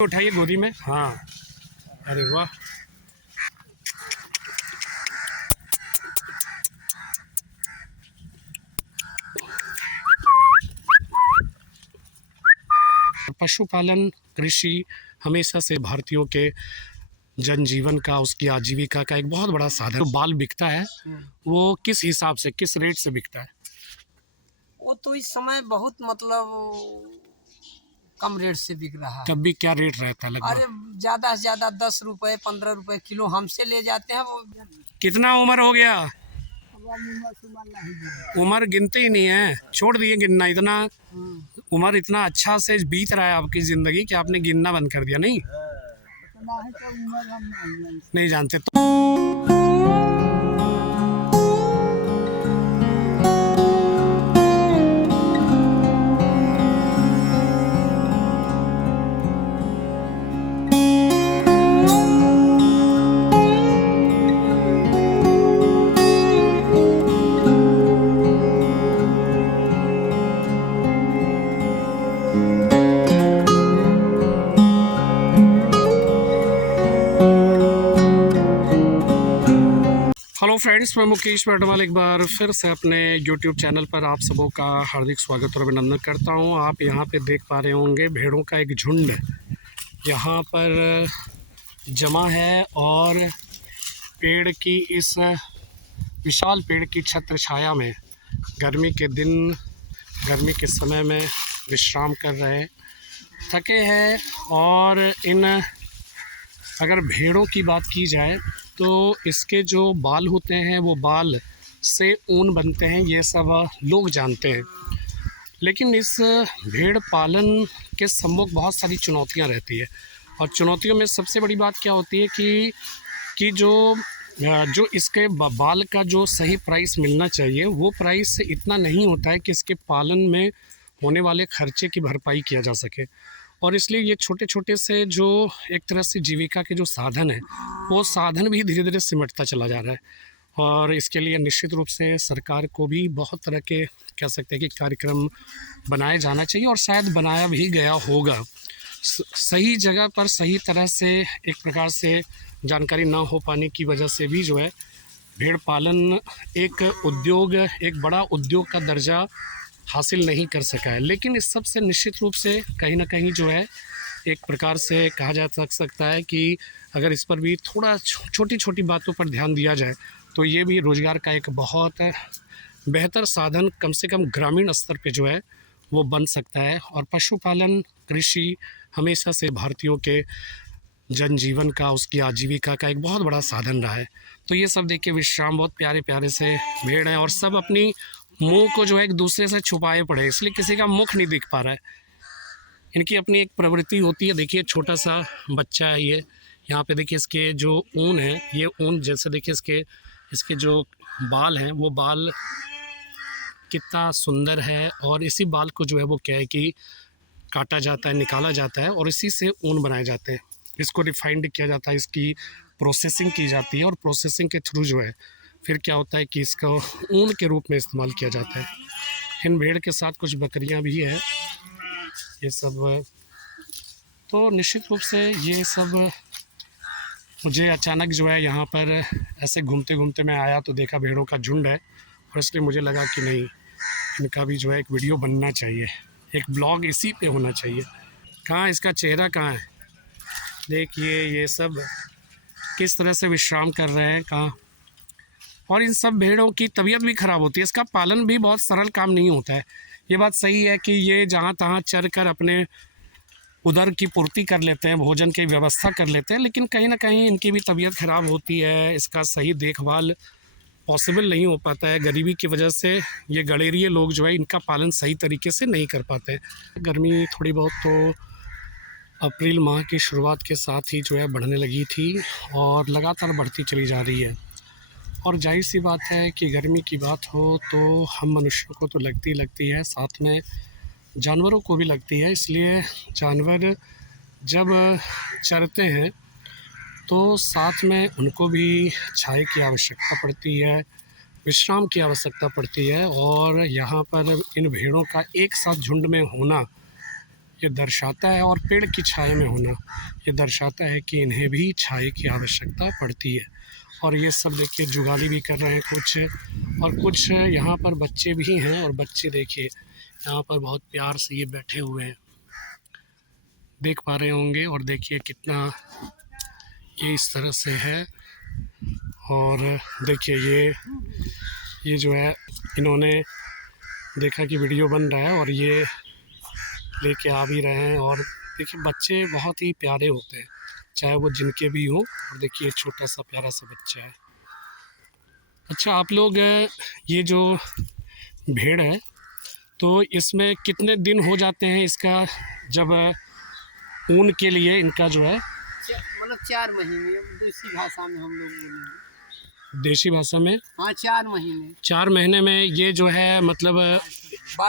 उठाइए गोदी में। हाँ, अरे वाह। पशुपालन कृषि हमेशा से भारतीयों के जनजीवन का, उसकी आजीविका का एक बहुत बड़ा साधन। जो बाल बिकता है वो किस हिसाब से, किस रेट से बिकता है? वो तो इस समय बहुत मतलब कम रेट से बिक रहा है। तब भी क्या रेट रहता है अरे लगभग? ज्यादा से ज्यादा 10 रुपए 15 रुपए किलो हमसे ले जाते हैं वो। कितना उम्र हो गया? नहीं उम्र गिनते ही नहीं है, छोड़ दिए गिनना। इतना उम्र इतना अच्छा से बीत रहा है आपकी ज़िंदगी कि आपने गिनना बंद कर दिया। नहीं तो उम्र हम नहीं जानते तो। हेलो फ्रेंड्स, मैं मुकेश वर्डवाल एक बार फिर से अपने यूट्यूब चैनल पर आप सबों का हार्दिक स्वागत और अभिनंदन करता हूं। आप यहां पे देख पा रहे होंगे भेड़ों का एक झुंड यहां पर जमा है और पेड़ की, इस विशाल पेड़ की छत्र छाया में गर्मी के दिन, गर्मी के समय में विश्राम कर रहे, थके हैं। और इन, अगर भेड़ों की बात की जाए तो इसके जो बाल होते हैं वो बाल से ऊन बनते हैं, ये सब लोग जानते हैं। लेकिन इस भेड़ पालन के सम्मुख बहुत सारी चुनौतियां रहती है। और चुनौतियों में सबसे बड़ी बात क्या होती है कि जो इसके बाल का जो सही प्राइस मिलना चाहिए वो प्राइस इतना नहीं होता है कि इसके पालन में होने वाले खर्चे की भरपाई किया जा सके। और इसलिए ये छोटे छोटे से जो एक तरह से जीविका के जो साधन है वो साधन भी धीरे धीरे सिमटता चला जा रहा है। और इसके लिए निश्चित रूप से सरकार को भी बहुत तरह के, कह सकते हैं कि कार्यक्रम बनाए जाना चाहिए, और शायद बनाया भी गया होगा। सही जगह पर सही तरह से एक प्रकार से जानकारी ना हो पाने की वजह से भी जो है भेड़ पालन एक उद्योग, एक बड़ा उद्योग का दर्जा हासिल नहीं कर सका है। लेकिन इस सब से निश्चित रूप से कहीं ना कहीं जो है एक प्रकार से कहा जा सकता है कि अगर इस पर भी थोड़ा छोटी छोटी बातों पर ध्यान दिया जाए तो ये भी रोज़गार का एक बहुत बेहतर साधन कम से कम ग्रामीण स्तर पे जो है वो बन सकता है। और पशुपालन कृषि हमेशा से भारतीयों के जनजीवन का, उसकी आजीविका का एक बहुत बड़ा साधन रहा है। तो ये सब देखिए विश्राम, बहुत प्यारे प्यारे से भेड़ हैं और सब अपनी मुंह को जो है एक दूसरे से छुपाए पड़े, इसलिए किसी का मुख नहीं दिख पा रहा है। इनकी अपनी एक प्रवृत्ति होती है। देखिए छोटा सा बच्चा है ये, यहाँ पे देखिए इसके जो ऊन है, ये ऊन जैसे देखिए इसके जो बाल हैं वो बाल कितना सुंदर है। और इसी बाल को जो है वो क्या है कि काटा जाता है, निकाला जाता है और इसी से ऊन बनाए जाते हैं। इसको रिफाइंड किया जाता है, इसकी प्रोसेसिंग की जाती है और प्रोसेसिंग के थ्रू जो है फिर क्या होता है कि इसको ऊन के रूप में इस्तेमाल किया जाता है। इन भेड़ के साथ कुछ बकरियां भी हैं, ये सब। तो निश्चित रूप से ये सब मुझे अचानक जो है यहाँ पर ऐसे घूमते घूमते मैं आया तो देखा भेड़ों का झुंड है, और इसलिए मुझे लगा कि नहीं, इनका भी जो है एक वीडियो बनना चाहिए, एक ब्लॉग इसी पे होना चाहिए। कहाँ इसका चेहरा कहाँ है? देखिए ये सब किस तरह से विश्राम कर रहे हैं, कहाँ। और इन सब भेड़ों की तबीयत भी ख़राब होती है। इसका पालन भी बहुत सरल काम नहीं होता है। ये बात सही है कि ये जहाँ तहाँ चर कर अपने उदर की पूर्ति कर लेते हैं, भोजन की व्यवस्था कर लेते हैं, लेकिन कहीं ना कहीं इनकी भी तबीयत ख़राब होती है। इसका सही देखभाल पॉसिबल नहीं हो पाता है। गरीबी की वजह से ये गडेरिए लोग जो है इनका पालन सही तरीके से नहीं कर पाते। गर्मी थोड़ी बहुत तो अप्रैल माह की शुरुआत के साथ ही जो है बढ़ने लगी थी और लगातार बढ़ती चली जा रही है। और जाहिर सी बात है कि गर्मी की बात हो तो हम मनुष्यों को तो लगती है, साथ में जानवरों को भी लगती है। इसलिए जानवर जब चरते हैं तो साथ में उनको भी छाया की आवश्यकता पड़ती है, विश्राम की आवश्यकता पड़ती है। और यहाँ पर इन भेड़ों का एक साथ झुंड में होना ये दर्शाता है, और पेड़ की छाया में होना ये दर्शाता है कि इन्हें भी छाया की आवश्यकता पड़ती है। और ये सब देखिए जुगाली भी कर रहे हैं कुछ, और कुछ यहाँ पर बच्चे भी हैं, और बच्चे देखिए यहाँ पर बहुत प्यार से ये बैठे हुए हैं, देख पा रहे होंगे। और देखिए कितना ये इस तरह से है। और देखिए ये जो है इन्होंने देखा कि वीडियो बन रहा है और ये लेके आ भी रहे हैं। और देखिए बच्चे बहुत ही प्यारे होते हैं, चाहे वो जिनके भी हो। और देखिए छोटा सा प्यारा सा बच्चा है। अच्छा, आप लोग ये जो भेड़ है तो इसमें कितने दिन हो जाते हैं इसका, जब ऊन के लिए इनका जो है मतलब 4 महीने, दूसरी भाषा में हम लोग बोलेंगे। देसी भाषा में हाँ 4 महीने। 4 महीने में ये जो है मतलब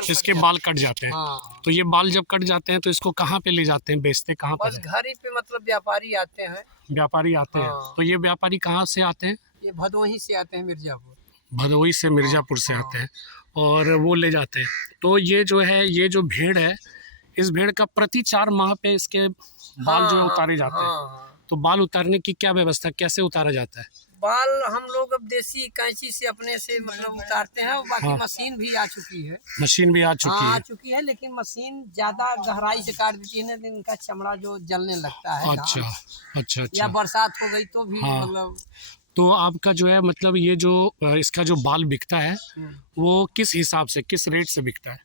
इसके बाल कट जाते हैं। हाँ। तो ये बाल जब कट जाते हैं तो इसको कहाँ पे ले जाते हैं, बेचते कहाँ पर बस है? घर ही पे मतलब व्यापारी आते हैं। व्यापारी आते हैं। हाँ। तो ये व्यापारी कहाँ से आते हैं? ये भदोही से आते हैं, मिर्जापुर। भदोही से, मिर्ज़ापुर से आते हैं और वो ले जाते हैं। तो ये जो है, ये जो भेड़ है, इस भेड़ का प्रति 4 माह पे इसके बाल जो है उतारे जाते हैं। हाँ। तो बाल उतारने की क्या व्यवस्था, कैसे उतारा जाता है? बाल हम लोग अब देसी कैंची से अपने से मतलब उतारते हैं। और बाकी हाँ। मशीन भी आ चुकी है। मशीन भी आ चुकी हाँ, आ है। चुकी है, लेकिन मशीन ज्यादा गहराई से काट देती है ना, तो इनका चमड़ा जो जलने लगता है। अच्छा अच्छा या अच्छा। बरसात हो गई तो भी हाँ। मतलब। तो आपका जो है मतलब ये जो इसका जो बाल बिकता है वो किस हिसाब से, किस रेट से बिकता है?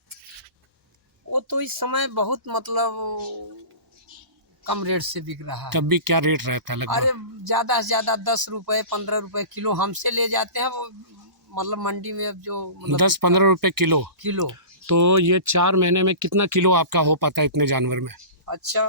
वो तो इस समय बहुत मतलब कम रेट से बिक रहा है। तब भी क्या रेट रहता है लगभग? अरे ज्यादा से ज्यादा 10 रुपए 15 रुपए किलो हमसे ले जाते हैं वो, मतलब मंडी में अब जो मतलब 10-15 रुपए किलो। किलो। तो ये 4 महीने में कितना किलो आपका हो पाता है इतने जानवर में? अच्छा,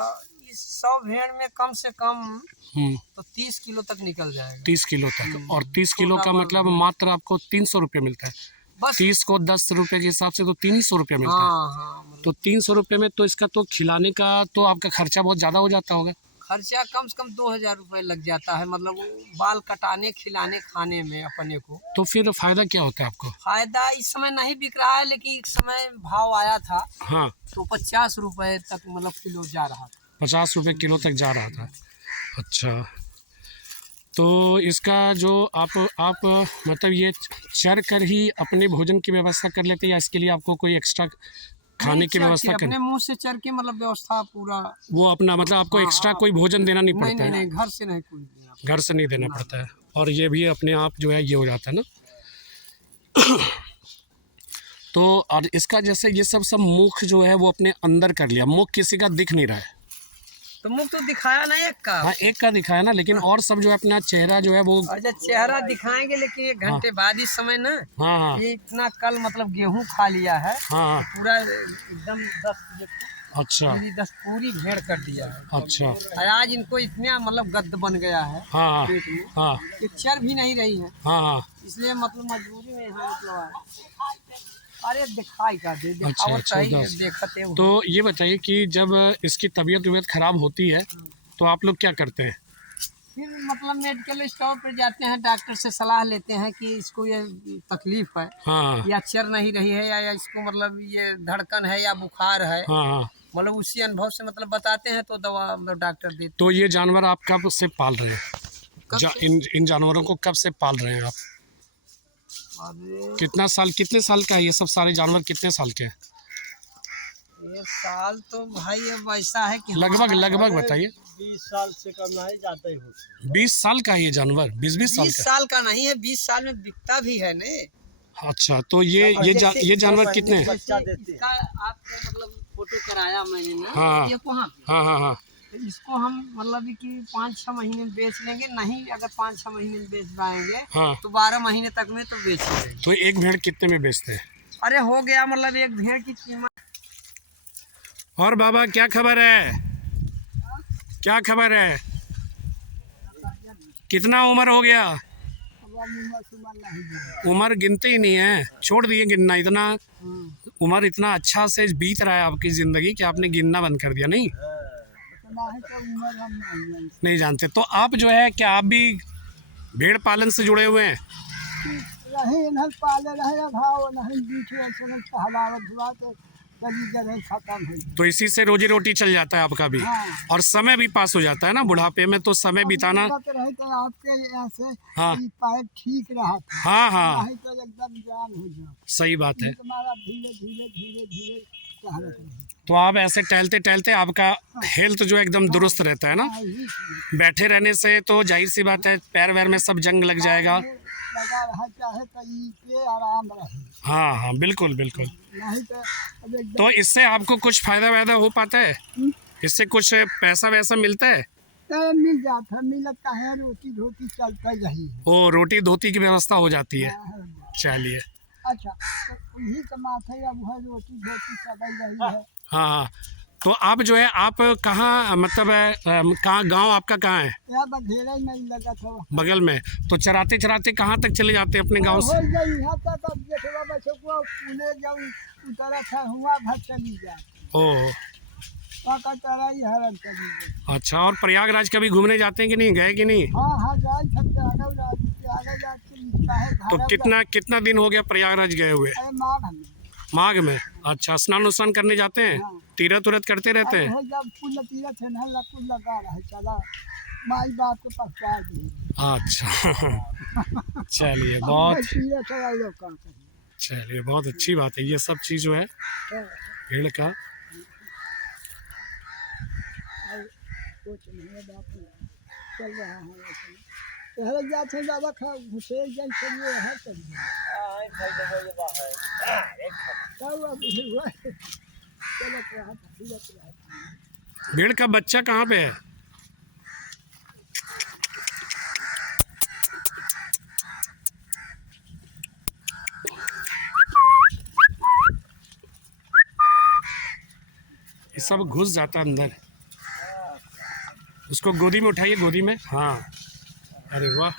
इस 100 भेड़ में कम से कम हम्म, तो 30 किलो तक निकल जाएगा। 30 किलो तक। और 30 किलो का मतलब मात्र आपको 300 रुपये मिलता है। बस। 30 को 10 रुपये के हिसाब से तो 300 रुपये मिलता है। हाँ हाँ, मतलब तो 300 रुपये में तो इसका तो खिलाने का तो आपका खर्चा बहुत ज़्यादा हो जाता होगा। खर्चा कम से कम 2000 रुपये लग जाता है, मतलब वो बाल कटाने, खिलाने, खाने में अपने को। तो फिर फ़ायदा क्या होता है आपको? फायदा इस समय नहीं बिक रहा है, लेकिन एक समय भाव आया था हाँ, तो 50 रुपए तक मतलब किलो जा रहा था। 50 रुपये किलो तक जा रहा था। अच्छा, तो इसका जो आप मतलब ये चर कर ही अपने भोजन की व्यवस्था कर लेते हैं, या इसके लिए आपको कोई एक्स्ट्रा खाने की नहीं, व्यवस्था चर के करनी? अपने मुंह से चर के मतलब व्यवस्था पूरा। वो अपना मतलब आपको हाँ, एक्स्ट्रा हाँ। कोई भोजन देना नहीं नहीं पड़ता नहीं है? नहीं, घर से नहीं कोई देना। घर से नहीं देना पड़ता है। और ये भी अपने आप जो है ये हो जाता है ना। तो और इसका जैसे ये सब मुख जो है वो अपने अंदर कर लिया, मुख किसी का दिख नहीं रहा है। तो मुख तो दिखाया ना एक का। हाँ, एक का दिखाया ना, लेकिन और सब जो है अपना चेहरा जो है वो। अच्छा, चेहरा दिखाएंगे, लेकिन 1 घंटे बाद इस समय ना हाँ हाँ ये इतना कल मतलब गेहूं खा लिया है, हाँ हाँ। पूरा एकदम 10 अच्छा पूरी 10 पूरी भेड़ कर दिया है। अच्छा। और आज इनको इतना मतलब गद्द बन गया है हाँ हाँ पेट में हाँ कि चर भी नहीं रही है, हाँ हाँ। इसलिए मतलब मजबूरी में यहाँ मतलब आए। अरे दिखाई का दे, अच्छा, दिखावट सही है, 10। देखते हो। तो ये बताइए कि जब इसकी तबीयत खराब होती है तो आप लोग क्या करते हैं? फिर मतलब मेडिकल स्टोर पर जाते हैं, डॉक्टर से सलाह लेते हैं कि इसको ये तकलीफ है, हाँ या चर नहीं रही है, या इसको मतलब ये धड़कन है या बुखार है, हाँ हाँ। मतलब उसी अनुभव से मतलब बताते हैं तो दवा मतलब डॉक्टर देते तो ये जानवर आप कब से पाल रहे हैं? कब से? इन जानवरों को कब से पाल रहे हैं आप? अरे कितने साल का है ये सब सारे जानवर, कितने साल के हैं? ये साल तो भाई अब ऐसा है कि लगभग बताइए। 20 साल से कम नहीं जाता है। 20 साल का है ये जानवर? 20 साल 20 का? साल का नहीं है, 20 साल में बिकता भी है ने। अच्छा, तो ये जानवर कितने हैं? इसका आपको मतलब फोटो कराया मैंने ना, हाँ। ये कहाँ पे? हाँ हाँ हाँ। तो इसको हम मतलब कि 5-6 महीने में बेच लेंगे, नहीं अगर 5-6 महीने में बेच पाएंगे हाँ। तो 12 महीने तक में तो बेच लेंगे। तो एक भेड़ कितने में बेचते हैं? अरे हो गया मतलब एक भेड़ की कीमत। और बाबा क्या खबर है? क्या खबर है? कितना उम्र हो गया? उम्र गिनते ही नहीं है, छोड़ दिए गिनना। इतना उम्र इतना अच्छा से बीत रहा है आपकी ज़िंदगी कि आपने गिनना बंद कर दिया। नहीं नहीं जानते। तो आप जो है, क्या आप भी भेड़ पालन से जुड़े हुए हैं? रहे नहीं पाले रहे भाव नहीं बीच में हलावत हुआ तो चली जगह खत्म हो जाए। तो इसी से रोजी रोटी चल जाता है आपका भी, हाँ। और समय भी पास हो जाता है ना बुढ़ापे में, तो समय बिताना। रहे तो आपके यहाँ से हाँ। ये पैर ठीक रहा था, हाँ हाँ, नहीं तो एकदम जान हो जाए। सही बात है। तुम्हारा धीरे धीरे धीरे धीरे टहलत रहे। तो आप ऐसे टहलते टहलते आपका हेल्थ जो है एकदम दुरुस्त रहता है ना। हाँ, यही चीज़। बैठे रहने से तो जाहिर सी बात है पैर वैर में सब जंग लग जाएगा। लगा रहा चाहे तो ये पे आराम रहे, हाँ हाँ, बिल्कुल बिल्कुल। नहीं तो अब एकदम तो इससे आपको कुछ फायदा वायदा हो पाता है? इससे कुछ पैसा वैसा मिलता है? मिल जाता है, मिलता है, रोटी धोती चलता ही रही है। वो रोटी धोती की व्यवस्था हो जाती है। हाँ, चलिए। अच्छा, तो यही का माथे अब है, रोटी धोती चल रही है। हाँ हाँ, तो आप जो है आप कहाँ मतलब कहाँ गांव आपका कहाँ है? यहाँ बघेरा ही नहीं लगा था। बगल में। तो चराते चराते कहाँ तक चले जाते हैं अपने गांव से? हो गई यहाँ तक, अब देखो बच्चों को पुणे जब उतरा था हुआ भर चली जाए, ओह वहाँ का तरह ही हरण चली गई। अच्छा, और प्रयागराज कभी घूमने जाते हैं कि नहीं, गए कि नहीं? हाँ हाँ, जाए सकते आगे जाके लिखता है तो धारा कितना दिन हो गया प्रयागराज गए हुए? अरे माघ में। माघ में। अच्छा, स्नान उस्नान करने जाते हैं? हाँ। तीरथ उरथ करते रहते हैं? हो जब कुल तीरथ है ना, कुल लगा रहे चला, माई बाप को पहुँचा दिए। अच्छा चलिए, बहुत तीरथ है लोग का कहीं। चलिए, बहुत अच्छी बात है ये सब चीज़ जो है भेड़ का। कुछ नहीं है, बाप चल रहा है वैसे। पहले जाते हैं बाबा खा घुसे जल चलिए है चलिए। तब अब हुआ चलत रहा था, फिरत रहा था। भेड़ का बच्चा कहाँ पे है? ये सब घुस जाता है अंदर। उसको गोदी में उठाइए, गोदी में। हाँ, अरे वाह।